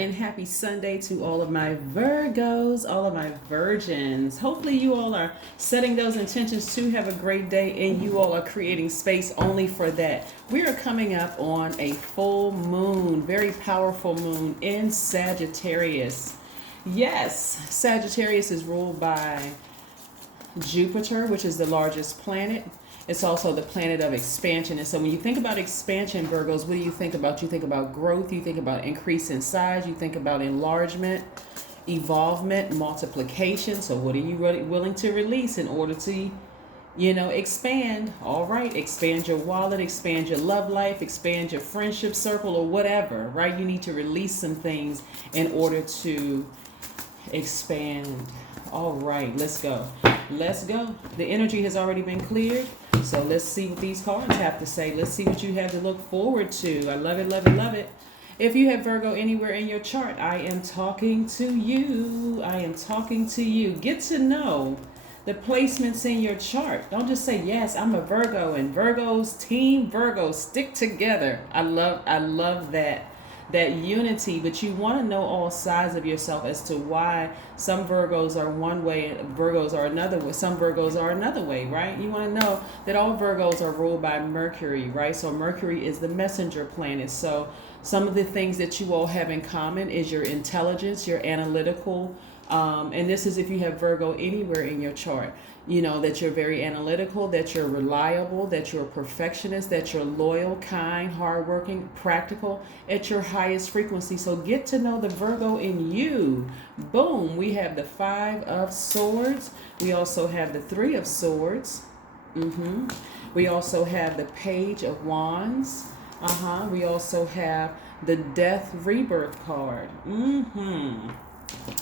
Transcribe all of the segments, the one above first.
and happy Sunday to all of my Virgos, all of my virgins. Hopefully you all are setting those intentions to have a great day, and you all are creating space only for that. We are coming up on a full moon, very powerful moon in Sagittarius. Yes, Sagittarius is ruled by Jupiter, which is the largest planet. It's also the planet of expansion. And so when you think about expansion, Virgos, what do you think about? You think about growth, you think about increase in size, you think about enlargement, evolvement, multiplication. So what are you really willing to release in order to, expand? All right, expand your wallet, expand your love life, expand your friendship circle, or whatever, right? You need to release some things in order to expand. All right, let's go. Let's go. The energy has already been cleared. So let's see what these cards have to say. Let's see what you have to look forward to. I love it, love it, love it. If you have Virgo anywhere in your chart, I am talking to you. I am talking to you. Get to know the placements in your chart. Don't just say, yes, I'm a Virgo, and Virgos, team Virgos, stick together. I love that unity, but you want to know all sides of yourself as to why some Virgos are one way and Virgos are another way. Some Virgos are another way, right? You want to know that all Virgos are ruled by Mercury, right? So Mercury is the messenger planet. So some of the things that you all have in common is your intelligence, your analytical, and this is if you have Virgo anywhere in your chart. That you're very analytical, that you're reliable, that you're a perfectionist, that you're loyal, kind, hardworking, practical at your highest frequency. So get to know the Virgo in you. Boom. We have the 5 of Swords. We also have the 3 of Swords. We also have the Page of Wands. We also have the Death Rebirth card.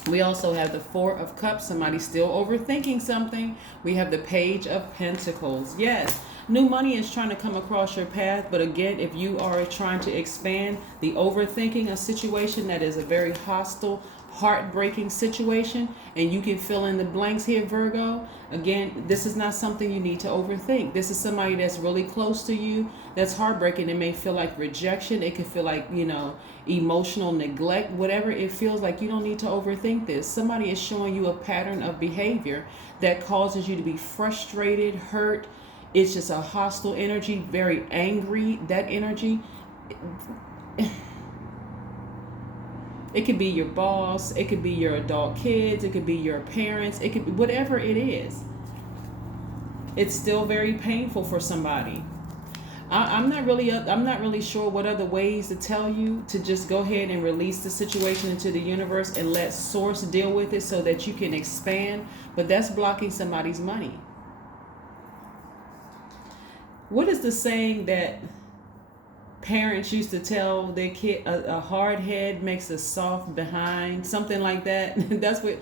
We also have the 4 of Cups. Somebody's still overthinking something. We have the Page of Pentacles. Yes, new money is trying to come across your path. But again, if you are trying to expand, the overthinking a situation that is a very hostile, heartbreaking situation, and you can fill in the blanks here, Virgo. Again, this is not something you need to overthink. This is somebody that's really close to you, that's heartbreaking. It may feel like rejection. It could feel like, emotional neglect, whatever it feels like. You don't need to overthink this. Somebody is showing you a pattern of behavior that causes you to be frustrated, hurt. It's just a hostile energy, very angry, that energy. It could be your boss, it could be your adult kids, it could be your parents, it could be whatever it is. It's still very painful for somebody. I'm not really sure what other ways to tell you to just go ahead and release the situation into the universe and let source deal with it so that you can expand, but that's blocking somebody's money. What is the saying that parents used to tell their kid? A hard head makes a soft behind, something like that. That's what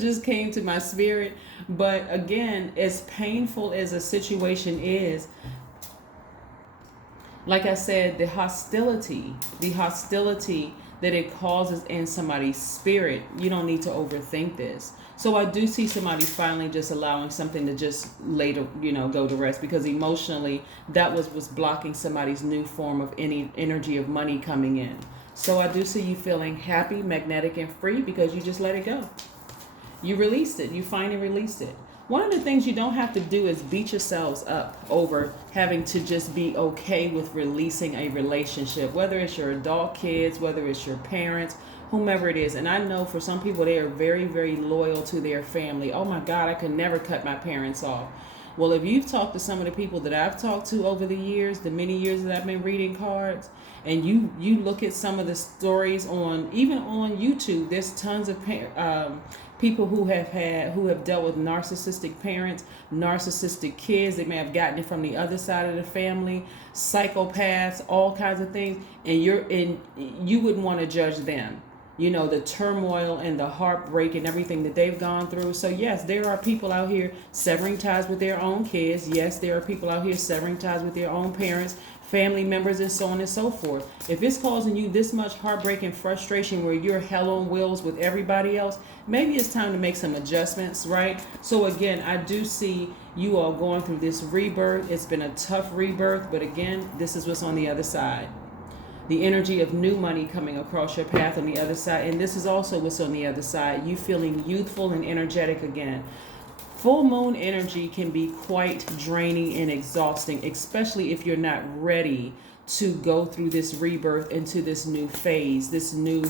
just came to my spirit. But again, as painful as a situation is, like I said, the hostility that it causes in somebody's spirit, you don't need to overthink this. So I do see somebody finally just allowing something to just later, go to rest, because emotionally that was blocking somebody's new form of any energy of money coming in. So I do see you feeling happy, magnetic, and free because you just let it go. You released it. You finally released it. One of the things you don't have to do is beat yourselves up over having to just be okay with releasing a relationship, whether it's your adult kids, whether it's your parents, whomever it is. And I know for some people, they are very, very loyal to their family. Oh my God, I could never cut my parents off. Well, if you've talked to some of the people that I've talked to over the years, the many years that I've been reading cards, and you look at some of the stories even on YouTube, there's tons of people who have dealt with narcissistic parents, narcissistic kids. They may have gotten it from the other side of the family, psychopaths, all kinds of things, and you wouldn't want to judge them. The turmoil and the heartbreak and everything that they've gone through. So yes, there are people out here severing ties with their own kids. Yes, there are people out here severing ties with their own parents, family members, and so on and so forth. If it's causing you this much heartbreak and frustration where you're hell on wheels with everybody else, maybe it's time to make some adjustments, right? So again, I do see you all going through this rebirth. It's been a tough rebirth, but again, this is what's on the other side. The energy of new money coming across your path on the other side. And this is also what's on the other side. You feeling youthful and energetic again. Full moon energy can be quite draining and exhausting, especially if you're not ready to go through this rebirth into this new phase, this new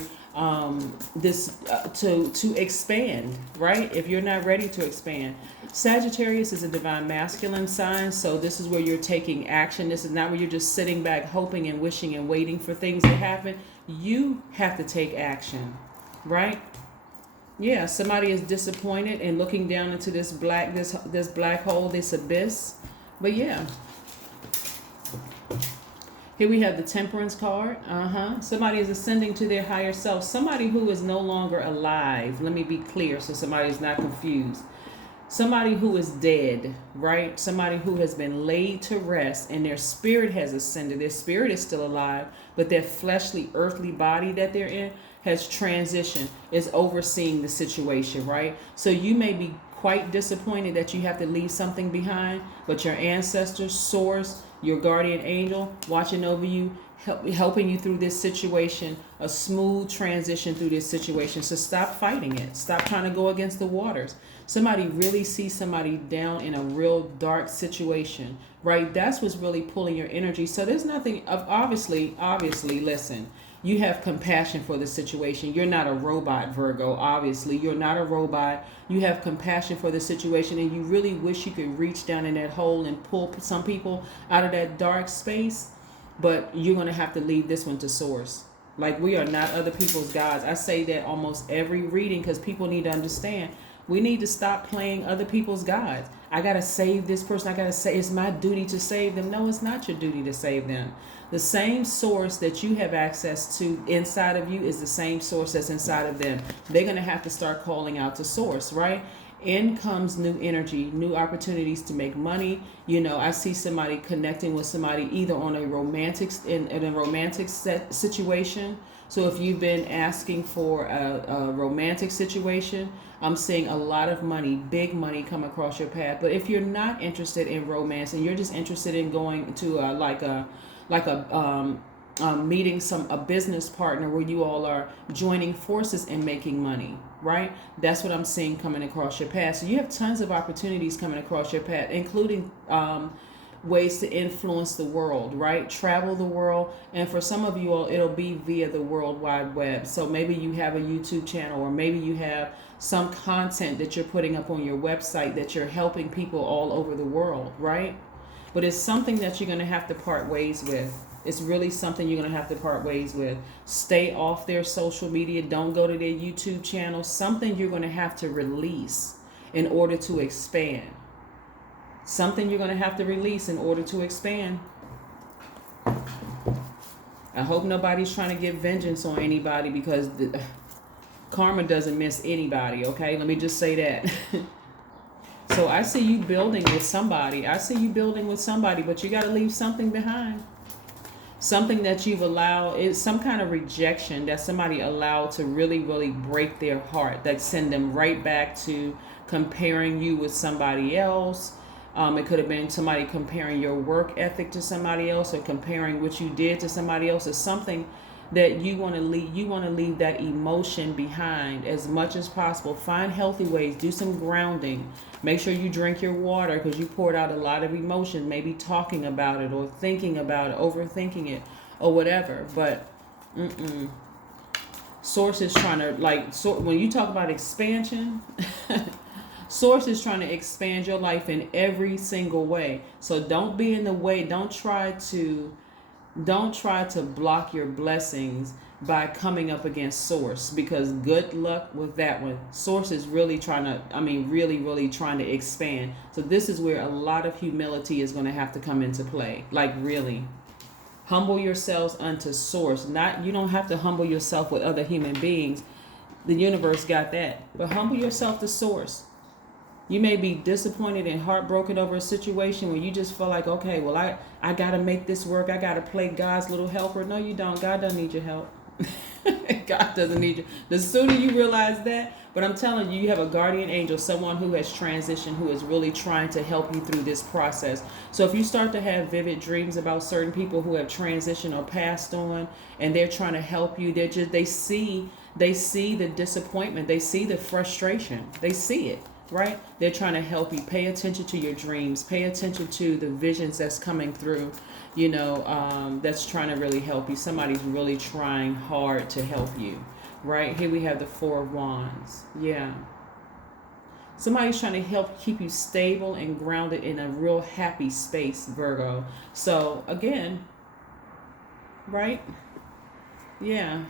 to expand, right? If you're not ready to expand. Sagittarius is a divine masculine sign, so this is where you're taking action. This is not where you're just sitting back hoping and wishing and waiting for things to happen. You have to take action, right? Yeah, somebody is disappointed and looking down into this black hole, this abyss. But yeah. Here we have the Temperance card. Somebody is ascending to their higher self. Somebody who is no longer alive. Let me be clear so somebody is not confused. Somebody who is dead, right? Somebody who has been laid to rest and their spirit has ascended. Their spirit is still alive, but their fleshly, earthly body that they're in has transitioned, is overseeing the situation, right? So you may be quite disappointed that you have to leave something behind, but your ancestors, source, your guardian angel watching over you, helping you through this situation, a smooth transition through this situation. So stop fighting it. Stop trying to go against the waters. Somebody really sees somebody down in a real dark situation, right? That's what's really pulling your energy. So there's nothing of obviously, listen, you have compassion for the situation. You're not a robot, Virgo. Obviously, you're not a robot. You have compassion for the situation, and you really wish you could reach down in that hole and pull some people out of that dark space. But you're going to have to leave this one to source. Like, we are not other people's gods. I say that almost every reading because people need to understand. We need to stop playing other people's gods. I got to save this person. It's my duty to save them. No, it's not your duty to save them. The same source that you have access to inside of you is the same source that's inside of them. They're going to have to start calling out to source, right? In comes new energy, new opportunities to make money. You know, I see somebody connecting with somebody either on a romantic situation. So if you've been asking for a romantic situation, I'm seeing a lot of money, big money come across your path. But if you're not interested in romance and you're just interested in going to meeting a business partner where you all are joining forces and making money, right? That's what I'm seeing coming across your path. So you have tons of opportunities coming across your path, including ways to influence the world, right? Travel the world. And for some of you all, it'll be via the World Wide Web. So maybe you have a YouTube channel, or maybe you have some content that you're putting up on your website that you're helping people all over the world, right? But it's something that you're going to have to part ways with. It's really something you're going to have to part ways with. Stay off their social media. Don't go to their YouTube channel. Something you're going to have to release in order to expand. Something you're going to have to release in order to expand. I hope nobody's trying to get vengeance on anybody, because karma doesn't miss anybody, okay? Let me just say that. So I see you building with somebody. But you got to leave something behind. Something that you've allowed is some kind of rejection that somebody allowed to really, really break their heart, that send them right back to comparing you with somebody else. It could have been somebody comparing your work ethic to somebody else, or comparing what you did to somebody else, or something that you want to leave. You want to leave that emotion behind as much as possible. Find healthy ways. Do some grounding. Make sure you drink your water, because you poured out a lot of emotion, maybe talking about it or thinking about it, overthinking it or whatever. But Source is trying to, when you talk about expansion, Source is trying to expand your life in every single way. So don't be in the way. Don't try to block your blessings by coming up against Source, because good luck with that one. Source is really trying to, really trying to expand. So this is where a lot of humility is going to have to come into play. Like, really. Humble yourselves unto Source. You don't have to humble yourself with other human beings. The universe got that. But humble yourself to Source. You may be disappointed and heartbroken over a situation where you just feel like, okay, well, I got to make this work. I got to play God's little helper. No, you don't. God doesn't need your help. God doesn't need you. The sooner you realize that, but I'm telling you, you have a guardian angel, someone who has transitioned, who is really trying to help you through this process. So if you start to have vivid dreams about certain people who have transitioned or passed on, and they're trying to help you, they see the disappointment, they see the frustration, they see it, right? They're trying to help you. Pay attention to your dreams, pay attention to the visions that's coming through, that's trying to really help you. Somebody's really trying hard to help you, right? Here we have the Four of Wands. Yeah. Somebody's trying to help keep you stable and grounded in a real happy space, Virgo. So again, right? Yeah.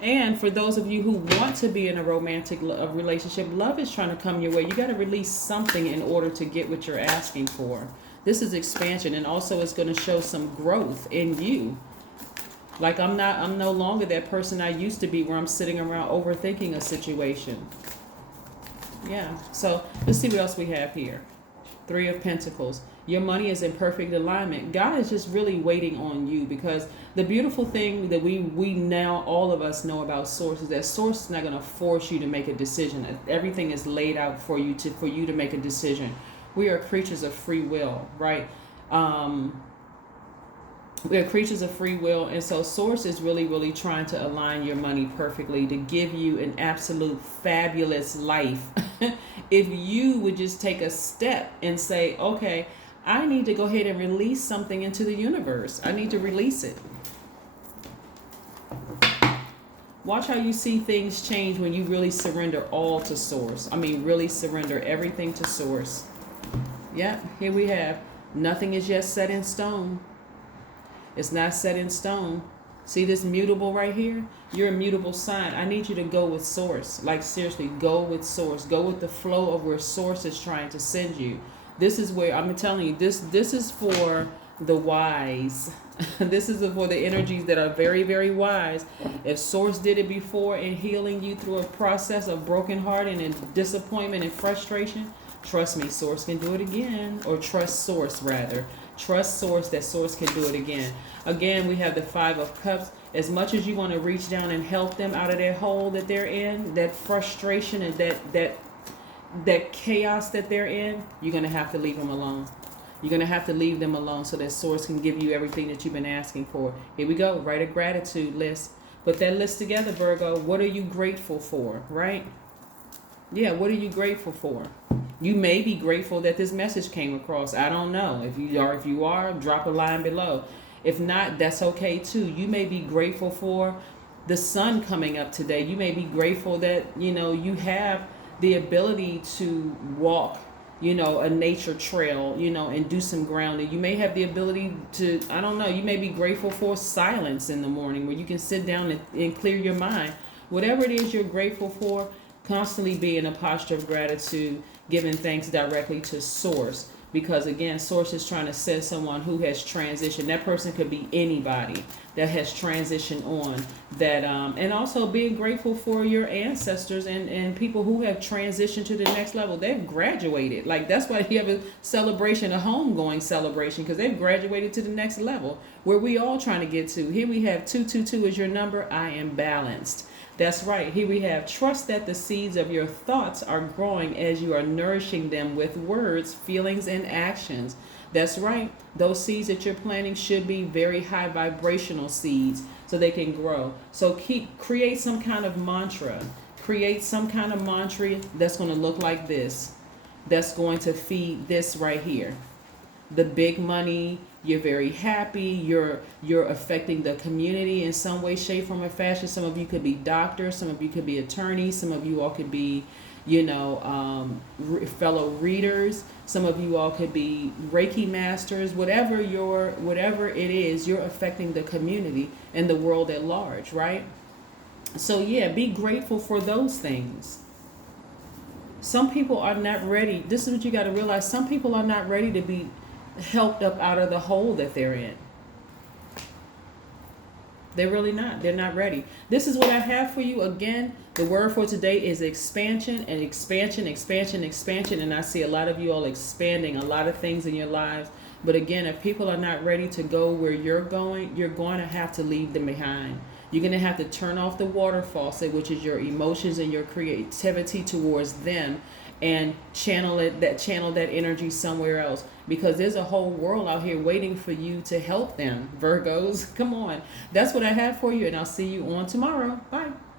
And for those of you who want to be in a romantic relationship, love is trying to come your way. You got to release something in order to get what you're asking for. This is expansion, and also it's going to show some growth in you. Like I'm no longer that person I used to be, where I'm sitting around overthinking a situation. Yeah. So let's see what else we have here. Three of Pentacles. Your money is in perfect alignment. God is just really waiting on you, because the beautiful thing that we now, all of us know about Source, is that Source is not going to force you to make a decision. Everything is laid out for you to make a decision. We are creatures of free will, right? We are creatures of free will, and so Source is really, really trying to align your money perfectly to give you an absolute fabulous life. If you would just take a step and say, okay, I need to go ahead and release something into the universe. I need to release it. Watch how you see things change when you really surrender all to Source. I mean, really surrender everything to Source. Yeah, here we have, nothing is yet set in stone. It's not set in stone. See this mutable right here? You're a mutable sign. I need you to go with Source. Like seriously, go with Source. Go with the flow of where Source is trying to send you. This is where, I'm telling you, this is for the wise. This is for the energies that are very, very wise. If Source did it before in healing you through a process of broken heart and disappointment and frustration, trust me, Source can do it again. Or trust Source, rather. Trust Source that Source can do it again. Again, we have the Five of Cups. As much as you want to reach down and help them out of their hole that they're in, that frustration and that chaos that they're in, you're going to have to leave them alone. You're going to have to leave them alone so that Source can give you everything that you've been asking for. Here we go. Write a gratitude list. Put that list together, Virgo. What are you grateful for, right? Yeah, what are you grateful for? You may be grateful that this message came across. I don't know. If you are, drop a line below. If not, that's okay too. You may be grateful for the sun coming up today. You may be grateful that, you have the ability to walk, a nature trail, and do some grounding. You may have the ability to, I don't know, you may be grateful for silence in the morning where you can sit down and clear your mind. Whatever it is you're grateful for, constantly be in a posture of gratitude, giving thanks directly to Source. Because again, Source is trying to send someone who has transitioned. That person could be anybody that has transitioned on. That and also being grateful for your ancestors and people who have transitioned to the next level. They've graduated. Like that's why you have a celebration, a homegoing celebration, because they've graduated to the next level where we all trying to get to. Here we have 222 is your number. I am balanced. That's right. Here we have, trust that the seeds of your thoughts are growing as you are nourishing them with words, feelings, and actions. That's right. Those seeds that you're planting should be very high vibrational seeds so they can grow. So create some kind of mantra. Create some kind of mantra that's going to look like this. That's going to feed this right here. The big money. You're very happy. You're affecting the community in some way, shape, form, or fashion. Some of you could be doctors. Some of you could be attorneys. Some of you all could be, fellow readers. Some of you all could be Reiki masters. Whatever it is, you're affecting the community and the world at large, right? So yeah, be grateful for those things. Some people are not ready. This is what you got to realize. Some people are not ready to be helped up out of the hole that they're in. They're really not. They're not ready. This is what I have for you. Again, the word for today is expansion and expansion, expansion, expansion. And I see a lot of you all expanding a lot of things in your lives. But again, if people are not ready to go where you're going to have to leave them behind. You're going to have to turn off the water faucet, which is your emotions and your creativity towards them, and channel that energy somewhere else, because there's a whole world out here waiting for you to help them. Virgos, come on. That's what I have for you, and I'll see you on tomorrow. Bye.